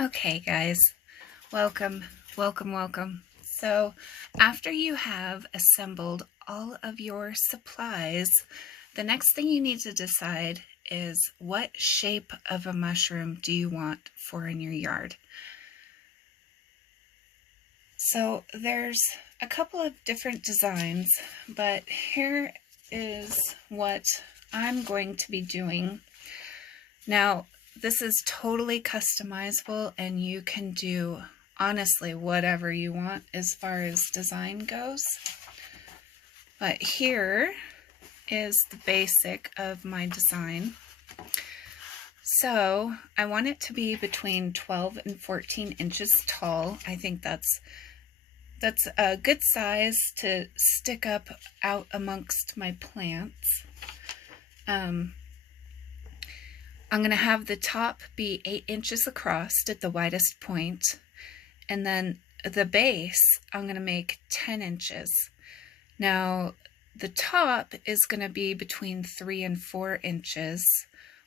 Okay guys, welcome. So after you have assembled all of your supplies, the next thing you need to decide is what shape of a mushroom do you want for in your yard. So there's a couple of different designs, but here is what I'm going to be doing. Now, this is totally customizable and you can do honestly whatever you want as far as design goes. But here is the basic of my design. So I want it to be between 12 and 14 inches tall. I think that's a good size to stick up out amongst my plants. I'm going to have the top be 8 inches across at the widest point, and then the base I'm going to make 10 inches. Now the top is going to be between 3 and 4 inches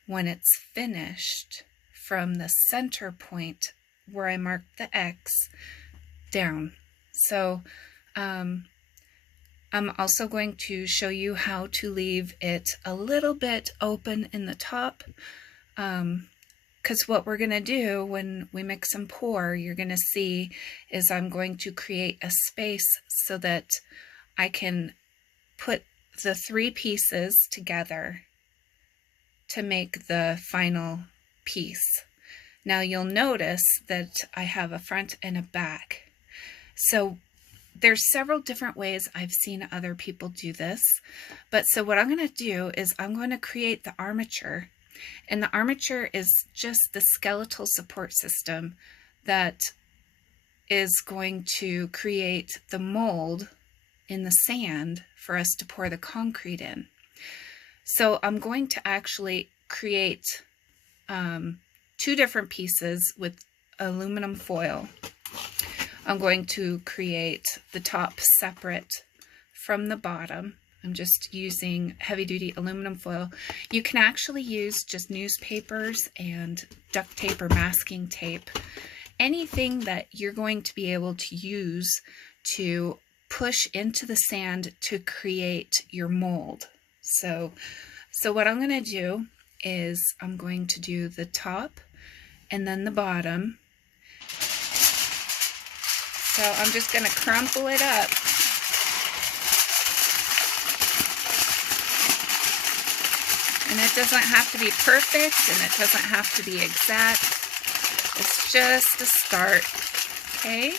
when it's finished from the center point where I marked the X down. So I'm also going to show you how to leave it a little bit open in the top, because what we're going to do when we mix and pour, you're going to see, is I'm going to create a space so that I can put the 3 pieces together to make the final piece. Now you'll notice that I have a front and a back. So there's several different ways I've seen other people do this, but so what I'm going to do is I'm going to create the armature. And the armature is just the skeletal support system that is going to create the mold in the sand for us to pour the concrete in. So I'm going to actually create 2 different pieces with aluminum foil. I'm going to create the top separate from the bottom. I'm just using heavy-duty aluminum foil. You can actually use just newspapers and duct tape or masking tape. Anything that you're going to be able to use to push into the sand to create your mold. So what I'm going to do is I'm going to do the top and then the bottom. So I'm just going to crumple it up. And it doesn't have to be perfect, and it doesn't have to be exact. It's just a start, okay?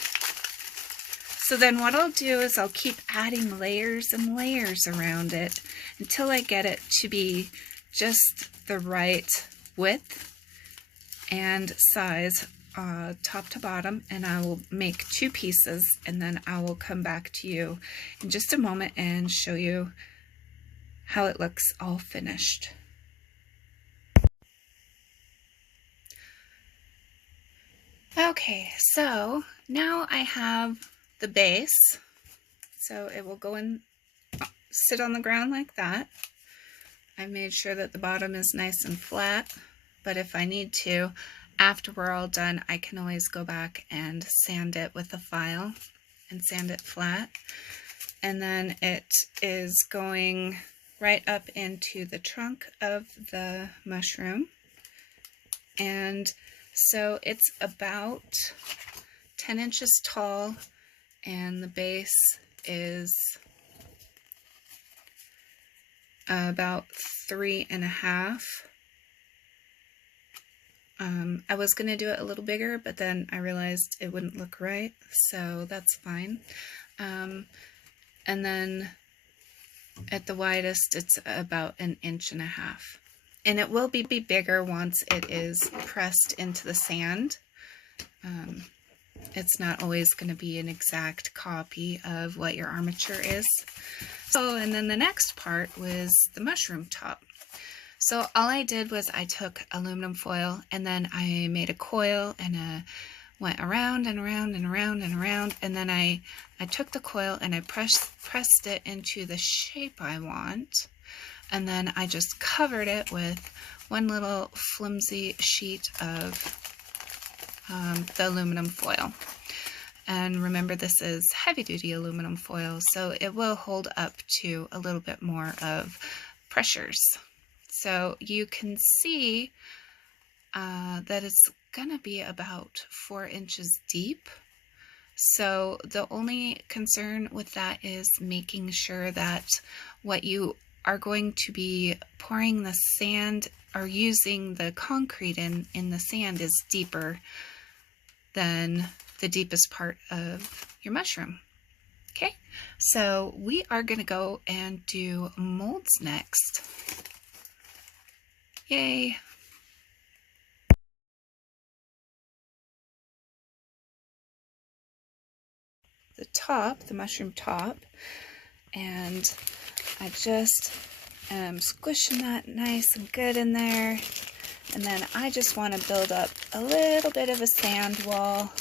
So then what I'll do is I'll keep adding layers and layers around it until I get it to be just the right width and size, top to bottom, and I will make 2 pieces, and then I will come back to you in just a moment and show you how it looks all finished. Okay, so now I have the base, so it will go and sit on the ground like that. I made sure that the bottom is nice and flat, but if I need to, after we're all done, I can always go back and sand it with a file and sand it flat. And then it is going right up into the trunk of the mushroom. And so it's about 10 inches tall, and the base is about 3.5. I was going to do it a little bigger, but then I realized it wouldn't look right, so that's fine. And then at the widest, it's about 1.5 inches. And it will be bigger once it is pressed into the sand. It's not always going to be an exact copy of what your armature is. So, and then the next part was the mushroom top. So all I did was I took aluminum foil and then I made a coil and went around and around and around and around, and then I took the coil and I pressed it into the shape I want. And then I just covered it with one little flimsy sheet of the aluminum foil. And remember, this is heavy-duty aluminum foil, so it will hold up to a little bit more of pressures. So you can see that it's gonna be about 4 inches deep. So the only concern with that is making sure that what you are going to be pouring the sand or using the concrete in the sand is deeper than the deepest part of your mushroom. Okay, so we are going to go and do molds next. Yay! The top, the mushroom top, and I just am squishing that nice and good in there. And then I just want to build up a little bit of a sand wall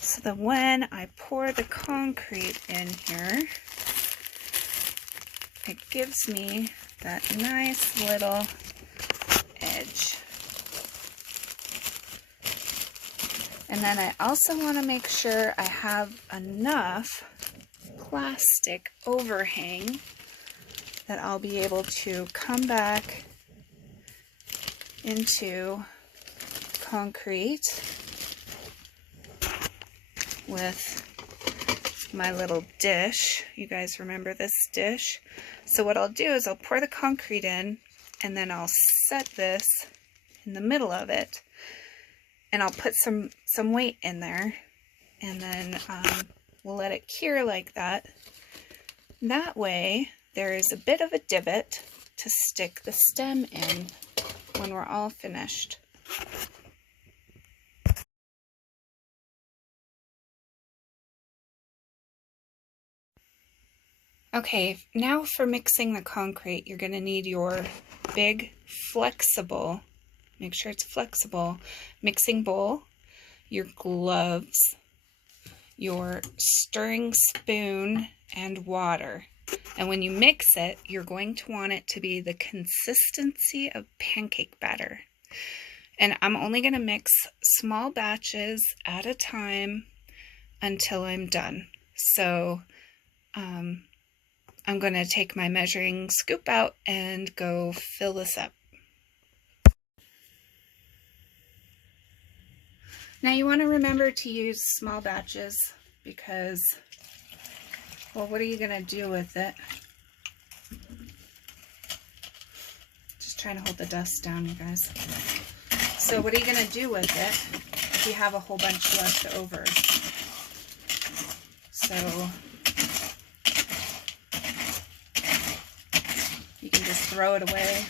so that when I pour the concrete in here, it gives me that nice little edge. And then I also want to make sure I have enough plastic overhang that I'll be able to come back into concrete with my little dish. You guys remember this dish? So what I'll do is I'll pour the concrete in, and then I'll set this in the middle of it, and I'll put some weight in there, and then we'll let it cure like that. That way there is a bit of a divot to stick the stem in when we're all finished. Okay, now for mixing the concrete, you're going to need your big flexible, make sure it's flexible, mixing bowl, your gloves, your stirring spoon, and water. And when you mix it, you're going to want it to be the consistency of pancake batter. And I'm only going to mix small batches at a time until I'm done. So I'm going to take my measuring scoop out and go fill this up. Now you want to remember to use small batches because, well, what are you going to do with it? Just trying to hold the dust down, you guys. So what are you going to do with it if you have a whole bunch left over? So you can just throw it away.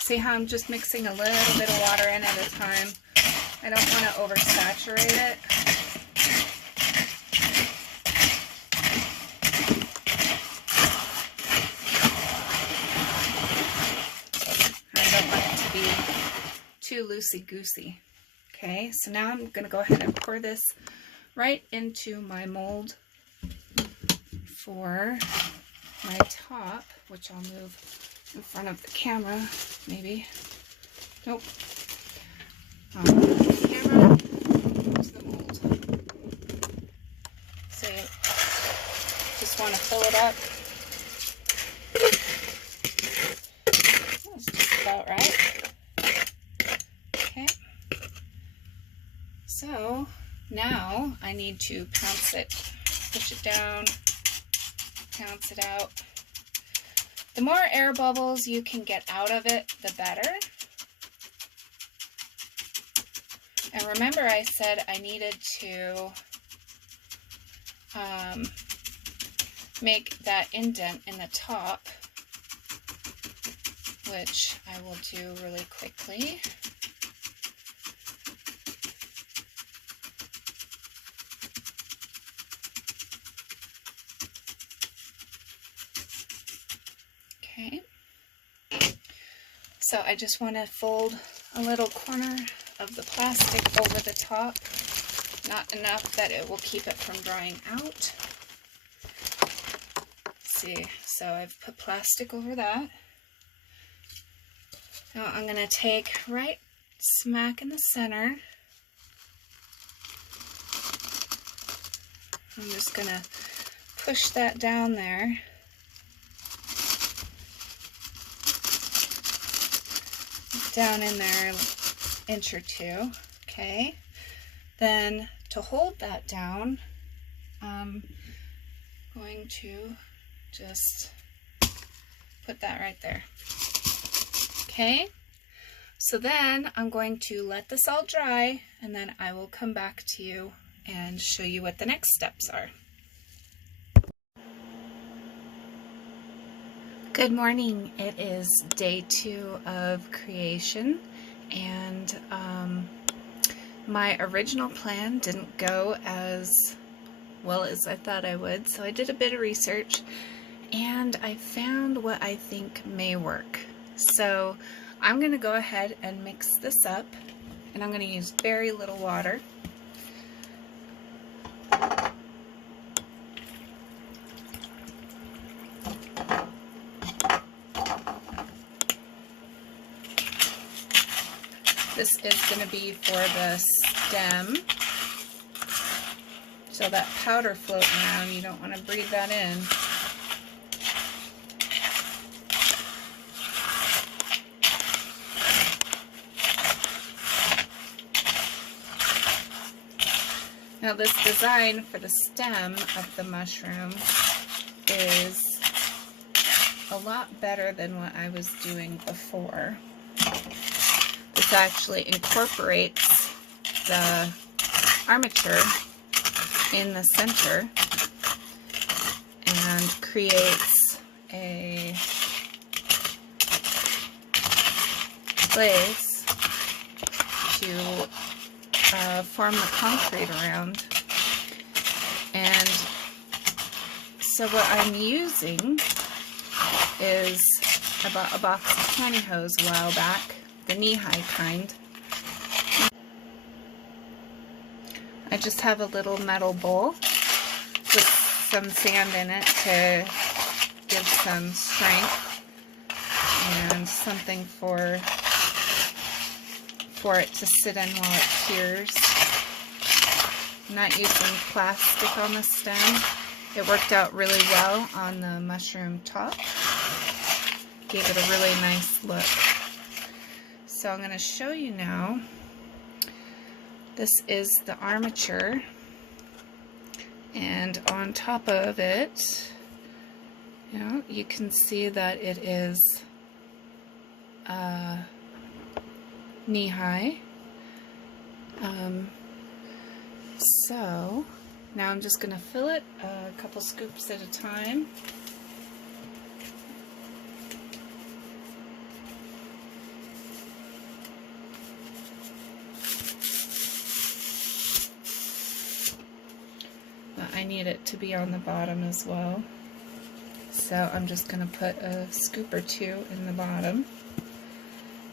See how I'm just mixing a little bit of water in at a time? I don't want to oversaturate it. I don't want it to be too loosey-goosey. Okay, so now I'm going to go ahead and pour this right into my mold for my top, which I'll move in front of the camera, maybe. Nope. The camera to the mold. So just want to fill it up. That's just about right. Okay. So now I need to pounce it, push it down, pounce it out. The more air bubbles you can get out of it, the better. And remember I said I needed to make that indent in the top, which I will do really quickly. So I just want to fold a little corner of the plastic over the top, not enough that it will keep it from drying out. See, so I've put plastic over that. Now I'm going to take right smack in the center. I'm just going to push that down there. Down in there an inch or two. Okay. Then to hold that down, I'm going to just put that right there. Okay. So then I'm going to let this all dry, and then I will come back to you and show you what the next steps are. Good morning. It is day 2 of creation, and my original plan didn't go as well as I thought I would, so I did a bit of research and I found what I think may work. So I'm going to go ahead and mix this up, and I'm going to use very little water. This is going to be for the stem, so that powder floating around, you don't want to breathe that in. Now this design for the stem of the mushroom is a lot better than what I was doing before. This actually incorporates the armature in the center and creates a place to form the concrete around. And so what I'm using is about a box of pantyhose a while back, the knee-high kind. I just have a little metal bowl with some sand in it to give some strength and something for it to sit in while it cures. I'm not using plastic on the stem. It worked out really well on the mushroom top. Gave it a really nice look. So I'm going to show you now. This is the armature, and on top of it, you can see that it is knee-high. So now I'm just going to fill it a couple scoops at a time. But I need it to be on the bottom as well. So I'm just going to put a scoop or two in the bottom.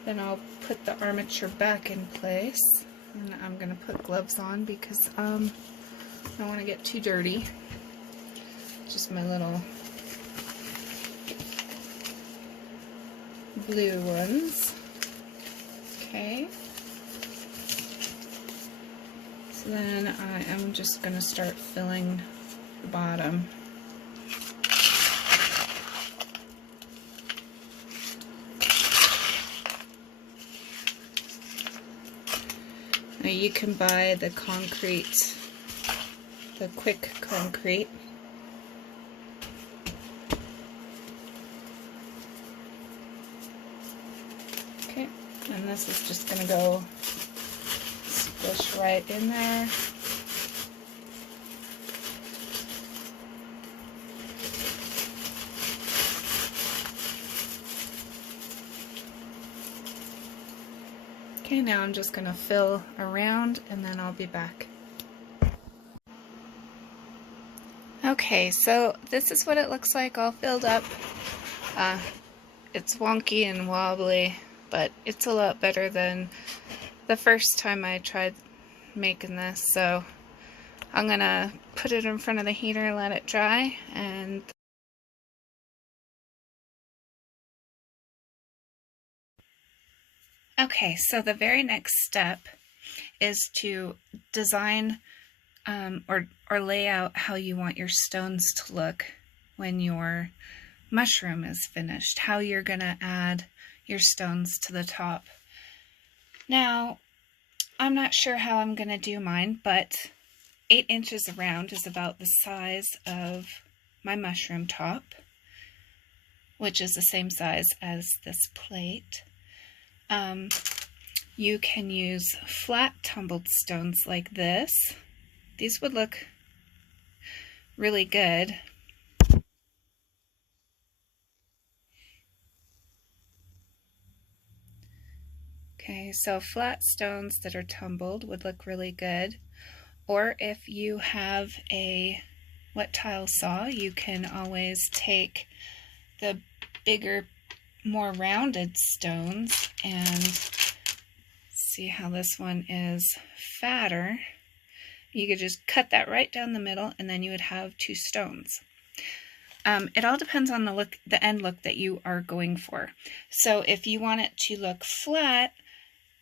Then I'll put the armature back in place, and I'm going to put gloves on because I don't want to get too dirty. Just my little blue ones. Okay. So then I am just going to start filling the bottom. Now you can buy the concrete, the quick concrete. Okay, and this is just going to go squish right in there. Okay, now I'm just going to fill around and then I'll be back. Okay, so this is what it looks like all filled up. It's wonky and wobbly, but it's a lot better than the first time I tried making this. So I'm gonna put it in front of the heater, let it dry, and okay, so the very next step is to design or lay out how you want your stones to look when your mushroom is finished, how you're gonna add your stones to the top. Now, I'm not sure how I'm gonna do mine, but 8 inches around is about the size of my mushroom top, which is the same size as this plate. You can use flat tumbled stones like this. These would look really good. Okay, so flat stones that are tumbled would look really good. Or if you have a wet tile saw, you can always take the bigger, more rounded stones and see how this one is fatter. You could just cut that right down the middle and then you would have 2 stones. It all depends on the end look that you are going for. So if you want it to look flat,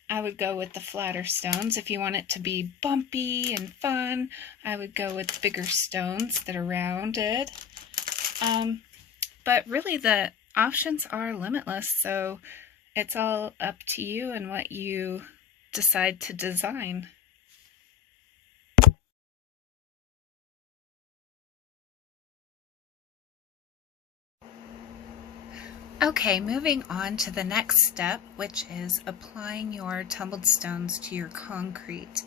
I would go with the flatter stones. If you want it to be bumpy and fun, I would go with bigger stones that are rounded. But really the options are limitless, so it's all up to you and what you decide to design. Okay, moving on to the next step, which is applying your tumbled stones to your concrete.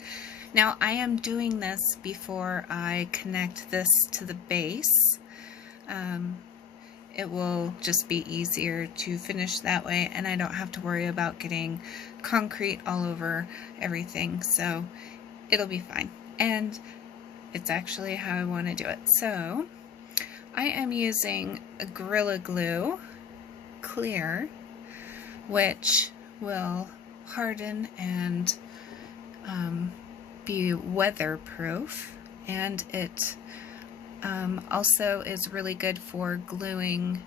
Now, I am doing this before I connect this to the base. It will just be easier to finish that way, and I don't have to worry about getting concrete all over everything, so it'll be fine. And it's actually how I want to do it. So, I am using a Gorilla Glue clear, which will harden and be weatherproof, and it also is really good for gluing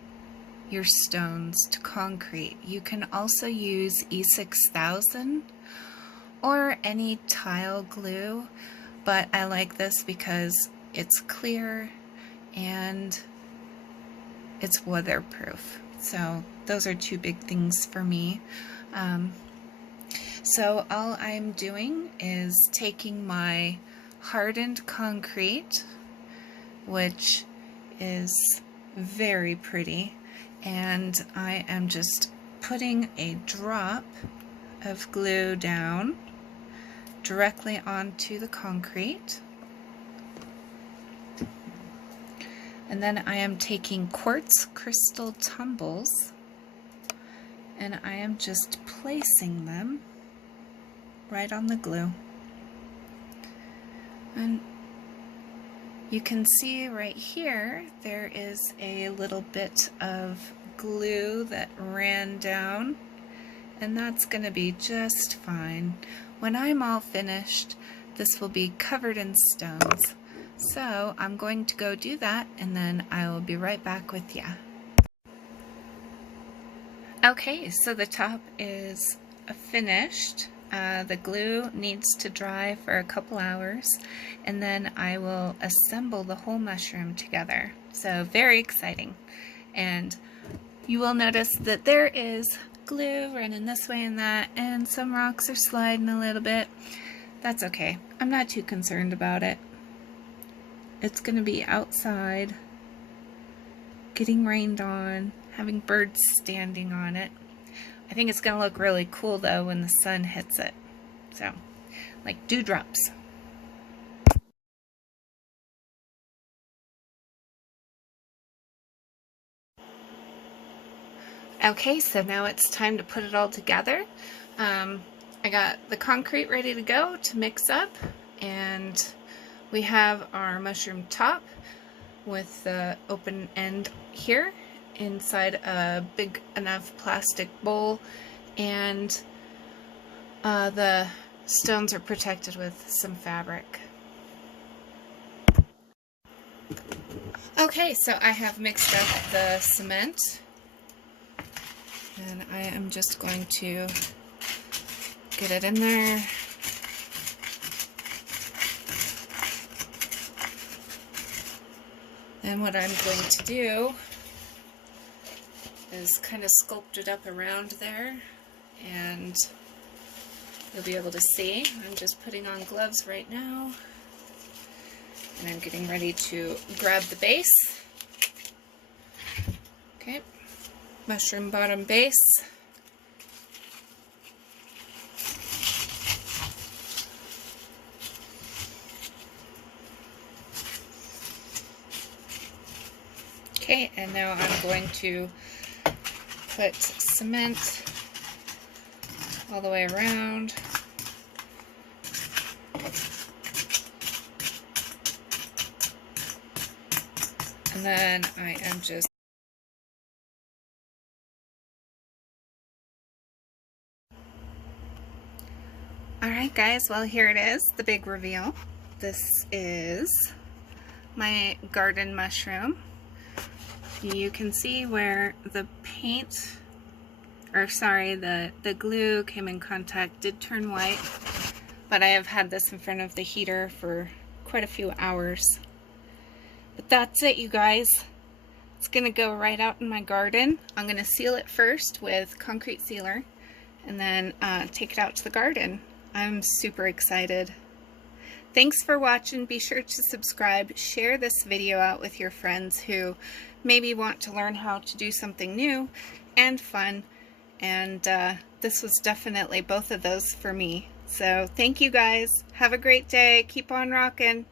your stones to concrete. You can also use E6000 or any tile glue, but I like this because it's clear and it's weatherproof. So those are 2 big things for me. So all I'm doing is taking my hardened concrete, which is very pretty, and I am just putting a drop of glue down directly onto the concrete. And then I am taking quartz crystal tumbles and I am just placing them right on the glue. And you can see right here there is a little bit of glue that ran down, and that's going to be just fine. When I'm all finished, this will be covered in stones. So I'm going to go do that, and then I will be right back with ya. Okay, so the top is finished. The glue needs to dry for a couple hours, and then I will assemble the whole mushroom together. So very exciting. And you will notice that there is glue running this way and that, and some rocks are sliding a little bit. That's okay. I'm not too concerned about it. It's going to be outside, getting rained on, having birds standing on it. I think it's going to look really cool though when the sun hits it. So, like dewdrops. Okay, so now it's time to put it all together. I got the concrete ready to go to mix up, and we have our mushroom top with the open end here inside a big enough plastic bowl, and the stones are protected with some fabric. Okay, so I have mixed up the cement, and I am just going to get it in there. And what I'm going to do is kind of sculpt it up around there, and you'll be able to see. I'm just putting on gloves right now, and I'm getting ready to grab the base. Okay, mushroom bottom base. Okay, and now I'm going to put cement all the way around. And then I am just alright guys, well here it is, the big reveal. This is my garden mushroom. You can see where the paint, or sorry, the glue came in contact, did turn white, but I have had this in front of the heater for quite a few hours. But that's it, you guys. It's gonna go right out in my garden. I'm gonna seal it first with concrete sealer and then take it out to the garden. I'm super excited. Thanks for watching. Be sure to subscribe, share this video out with your friends who maybe want to learn how to do something new and fun. And this was definitely both of those for me. So thank you guys. Have a great day. Keep on rocking.